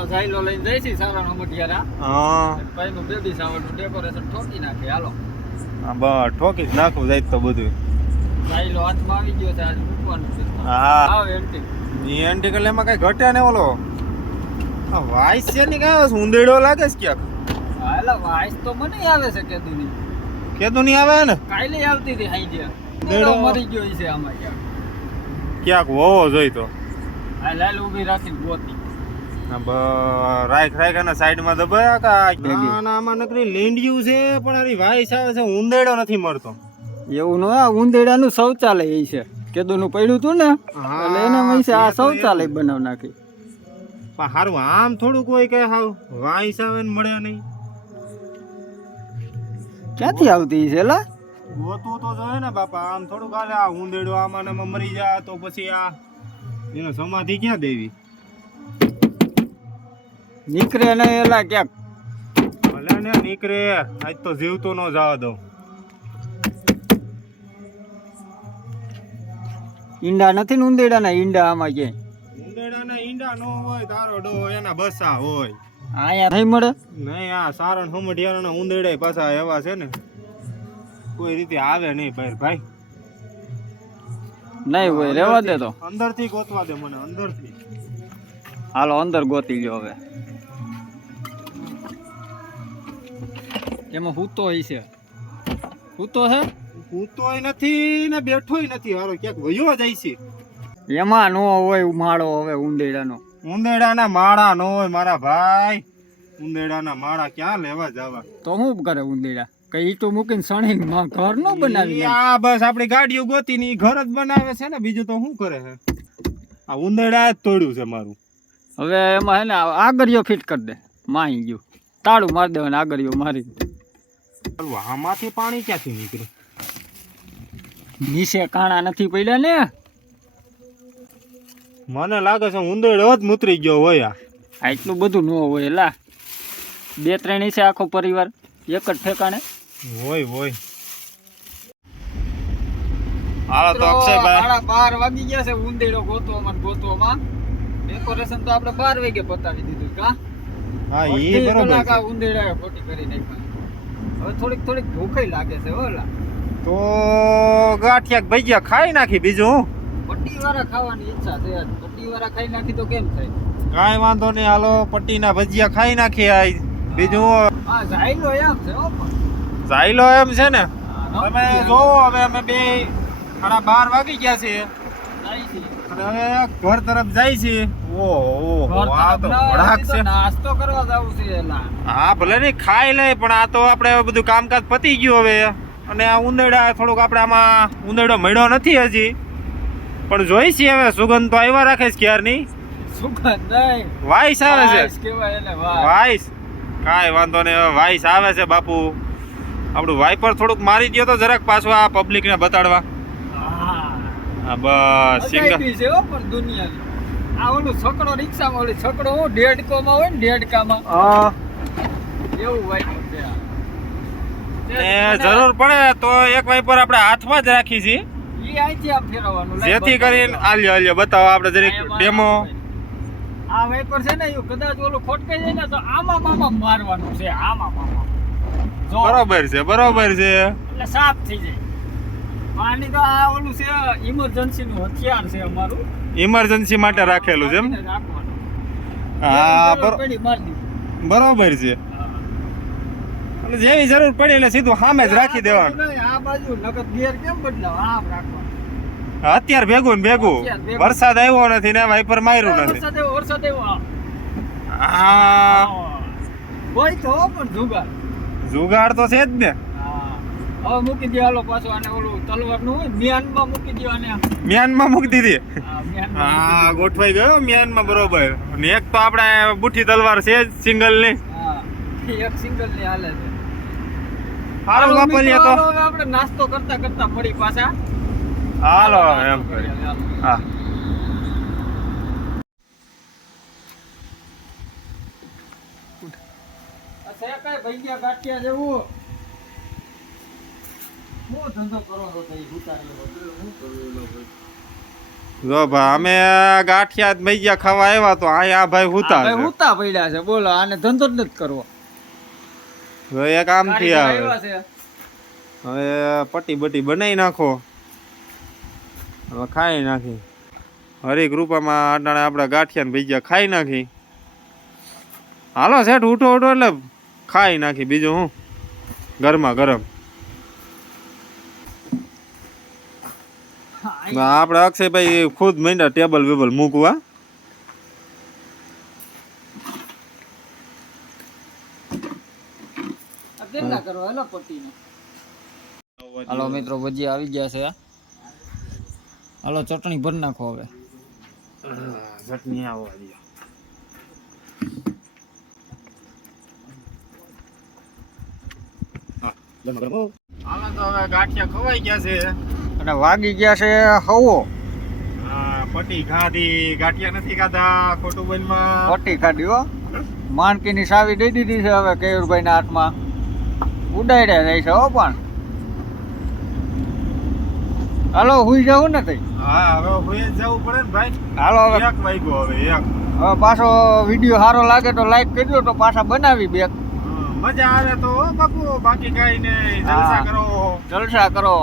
નો ઝાયલો લઈને જાય છે સારા હમટિયારા. હા ભાઈ નું બેબી સાવર નું ડેકોરેશન ઠોકી નાખે. હાલો બસ ઠોકી જ નાખવું જાય તો બધું. ઝાયલો હાથમાં આવી ગયો છે, આજ મૂકવાનું છે. હા આવ એન્ટી એન્ટી કલે એમાં કઈ ઘટે ને ઓલો આ વાઈસ છે ને કઈ ઉંદેડો લાગે છે ક્યાંક. હાલા વાઈસ તો મને આવે છે કેદુની. કેતું નહીં આવે ને કાલે આવતી હતી હાઈ જે ઉંદેડો મરી ગયો છે આમાં ક્યાંક. ક્યાંક હોવો જોઈ તો આ લાલ ઊભી રાખીને ગોતી. રાખ અને સાઈડમાં દબાયા કા ના આમાં નકરી લીંડિયું છે પણ આની વાઈસ આવે છે ઉંદેડો નથી મળતો. એવું નો આ ઉંદેડાનું શૌચાલય છે કેદુનું પડ્યું હતું ને એટલે એના મહીસે આ શૌચાલય બનાવ નાખી. પણ હારું આમ થોડુંક હોય કે હાવ વાઈસ આવે ને મળે નહીં. ક્યાંથી આવતી છે લા? ગોતું તો જોઈએ ને બાપા. આમ થોડુંક હાલે આ ઉંદેડો આમાં ને આમાં મરી જાય તો પછી આ એનો સમાધિ ક્યાં દેવી? નીકળે ને એલા ક્યાંક. ભલે ને નીકળે આજ તો જીવતો ન જવા દઉં. ઈંડા નથી ને ઉંદેડાના ઈંડા આમાં ક્યાંય? ઉંદેડાના ઈંડા નો હોય તારો ડો એના બસા હોય. આયા નહીં મળે નહીં આ સારણ હમઢિયારાના ઉંદેડા પાછા એવા છે ને કોઈ રીતે આવે નહીં બહાર ભાઈ. નહીં હોય રેવા દે તો. અંદરથી ગોતવા દે મને અંદરથી. હાલો અંદર ગોતી લ્યો હવે. એમાં હૂતો હોય છે. હૂતો હે? હૂતોય નથી ને બેઠોય નથી. હારો ક્યાંક વયો જાય છે. એમાં નો હોય માળો હવે ઉંદેડાનો. ઉંદેડાના માળા નો હોય મારા ભાઈ. ઉંદેડાના માળા ક્યાં લેવા જવા? તો શું કરે ઉંદેડા? કઈ ઈટો મૂકીને સણીને ઘર નો બનાવી. આ બસ આપડી ગાડીઓ ગોતી ની ઘર જ બનાવે છે ને બીજું તો શું કરે છે? આ ઉંદેડા જ તોડ્યું છે મારું. હવે એમાં હે ને આગળિયો ફિટ કરી દે. માહી ગયું તાળું મારી દેવાનું આગળિયો મારી. આમાંથી પાણી ક્યાંથી નીકળે? નીચે કાણા નથી પડ્યા ને. મને લાગે છે ઉંદેડો જ મૂતરી ગયો હોય. આટલું બધું ન હોય લા. 2-3 છે આખો પરિવાર એક જ ઠેકાણે હોય. હાલો તો અક્ષયભાઈ 12 વાગી ગયા છે. ઉંદેડો ગોતવામાં ડેકોરેશન તો આપણે 12 વાગે પતાવી દીધું કા. હા ઈ બરોબર છે. ઉંદેડા ખોટી કરી નાખી. હવે થોડીક ભૂખ લાગે છે ઓલા. તો ગાંઠિયા ભજીયા ખાઈ નાખી બીજું હું. પટ્ટીવાળા ખાવાની ઈચ્છા છે. પટ્ટીવાળા ખાઈ નાખી તો કેમ થાય? કાંઈ વાંધો નહીં હાલો પટ્ટીના ભજીયા ખાઈ નાખી. આ બીજું હા ઝાયલો એમ છે હો. ઝાયલો એમ છે ને. તમે જોવો હવે અમે બે 12 વાગી ગયા છે અને હવે ઘર તરફ જાય છે. ઓહો આ તો વડાક છે. નાસ્તો કરવા જાવું છે એલા. હા ભલે નહીં ખાઈ લે પણ આ તો આપણે બધું કામકાજ પતી ગયું હવે. અને આ ઉંદેડા થોડુંક આપણે આમાં ઉંદેડો મળ્યો નથી હજી પણ જોઈ છે હવે સુગંધ તો આવ્યા રાખે છે ક્યારની. સુગંધ નહીં વાઈસ આવે છે. કેવાય એને વાઈસ કાંઈ વાંધો નહીં. હવે વાઈસ આવે છે બાપુ. આપણું વાઈપર થોડુંક મારી દો તો જરાક પાછું આ પબ્લિક ને બતાડવા. હા બસ સિંગલ છે હો પણ દુનિયાની. આ ઓલું છકડો રિક્ષામાં ઓલી છકડો હું ડેડકોમાં હોય ને ડેડકામાં એવું વાઈપર છે આ. જરૂર પડે તો એક વાઈપર આપણે હાથમાં જ રાખી છીએ ઈ આઈથી આમ ફેરવવાનું જેથી કરીને આલ્યો બતાવો આપણે જરીક ડેમો. આ વાઈપર છે ને એ કદાચ ઓલું ખોટકાઈ જાય ને તો આમાં મારવાનું છે. આમાં બરોબર છે એટલે સાફ થઈ જાય. આની તો આ ઓલું છે ઇમરજન્સી નું હથિયાર છે અમારું. ઇમરજન્સી માટે રાખેલું છે એમ. હા બરોબર છે. જેવી જરૂર પડે એટલે સીધું સામે જ રાખી દેવાનું. આ બાજુ નકર ગેર કેમ બદલાવ? આમ રાખવાનું. અત્યારે ભેગું વરસાદ આવ્યો નથી ને વાઈપર માર્યું નથી. વરસાદ આવ્યો હા કોઈ તો પણ જુગાડ તો છે જ ને. હવે મૂકી દે હાલો પાછું. આને ઓલું તલવાર નું હોય મ્યાનમાં મૂકી દે. આને મ્યાનમાં મૂકી દીધી. હા ગોઠવાઈ ગયો મ્યાનમાં બરોબર. ને એક તો આપણે બુઠી તલવાર છે જ સિંગલ ની. એક સિંગલ ની હાલે છે. હાલો વાપરીએ તો આપણે નાસ્તો કરતા ફરી પાછા. હાલો એમ કરી. હા કઈ ભૈયા ગાંઠિયા જેવું હું ધંધો કરો છો તઈ ઉતારેલો હું કરું જો ભાઈ અમે ગાંઠિયા જ મૈયા ખાવા આવ્યા તો અહીંયા આ ભાઈ હુતા ભાઈ છે. હુતા પડ્યા છે બોલો આને ધંધો જ નથી કરવો હવે એક આમથી આવે આવ્યા છે હવે પટ્ટી બટ્ટી બનાવી નાખો હવે ખાઈ નાખી હરેક રૂપામાં અટાણે આપણે ગાંઠિયા ને ભજીયા ખાઈ નાખી હાલો શેઠ ઉઠો ઉઠો એટલે ખાઈ નાખી બીજું હું ગરમા ગરમ આપણે અક્ષયભાઈ ખુદ માંડ્યા ટેબલ વેબલ મૂકવા કેટલા કરવા હેલો પટ્ટીને હાલો મિત્રો ભજીયા આવી ગયા છે હાલો ચટણી ભરી નાખો હવે ચટણી આવવા દો હાલો તો હવે ગાંઠિયા ખવાઈ ગયા છે અને વાગી ગયા છે હવો પટ્ટી ખાધી ગાંઠિયા નથી ખાધા ખોટું બોલમાં પટ્ટી ખાધી હો માનકીની સાવી દઈ દીધી છે હવે કેયુરભાઈ ના હાથમાં ઉડાડ્યા જાય છે હો પણ હાલો હુઈ જવું ને તઈ હા હવે હોય જ જવું પડે ને ભાઈ હાલો હવે એક વાગ્યો હવે એક હવે પાછો વિડીયો સારો લાગે તો લાઈક કરજો તો પાછા બનાવી બે મજા આવે તો બાપુ બાકી કઈ નહીં જલસા કરો જલસા કરો